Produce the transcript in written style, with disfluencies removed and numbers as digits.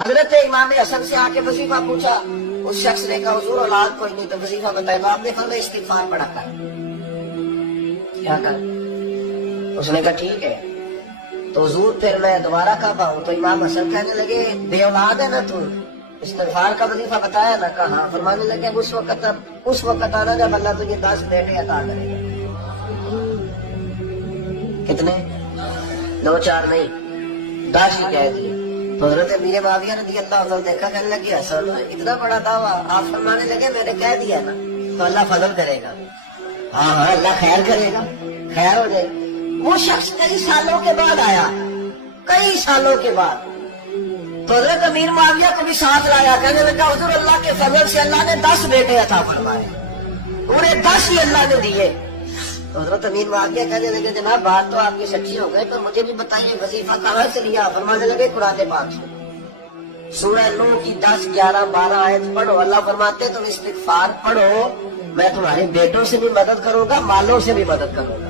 حضرت امام حسن سے آ کے وظیفہ پوچھا، اس شخص نے کہا حضور اولاد کوئی نہیں تو وظیفہ بتائے، تو آپ نے فرمایا استغفار پڑھا کر کیا کر۔ اس نے کہا ٹھیک ہے، تو حضور پھر میں دوبارہ کہا ہوں، تو امام حسن کہنے لگے بے اولاد ہے نا تو استغفار کا وظیفہ بتایا نا؟ کہا ہاں۔ فرمانے لگے اس وقت آنا جب اللہ تجھے 10 بیٹے عطا کرے گا۔ کتنے؟ 2 4 نہیں، 10 ہی کہہ دیے۔ تو حضرت امیر معاویہ رضی اللہ عنہ دیکھا، کہنے لگے حسن اتنا بڑا دعویٰ؟ آپ فرمانے لگے میں نے کہہ دیا نا تو اللہ فضل کرے گا، ہاں ہاں اللہ خیر کرے گا، خیر ہو جائے گا۔ وہ شخص کئی سالوں کے بعد آیا، کئی سالوں کے بعد، تو حضرت امیر معاویہ کو بھی ساتھ لایا، کہنے لگا حضور اللہ کے فضل سے اللہ نے 10 بیٹے عطا فرمائے، پورے 10 ہی اللہ نے دیے۔ تو حضرت امیر معاویہ کہنے لگے جناب بات تو آپ کی سچی ہو گئی، تو مجھے بھی بتائیے وظیفہ کہاں سے لیا؟ فرمانے لگے قرآن پاک سے، سورہ نوح کی 10 11 12 آیت پڑھو۔ اللہ فرماتے تم استغفار پڑھو، میں تمہارے بیٹوں سے بھی مدد کروں گا، مالوں سے بھی مدد کروں گا۔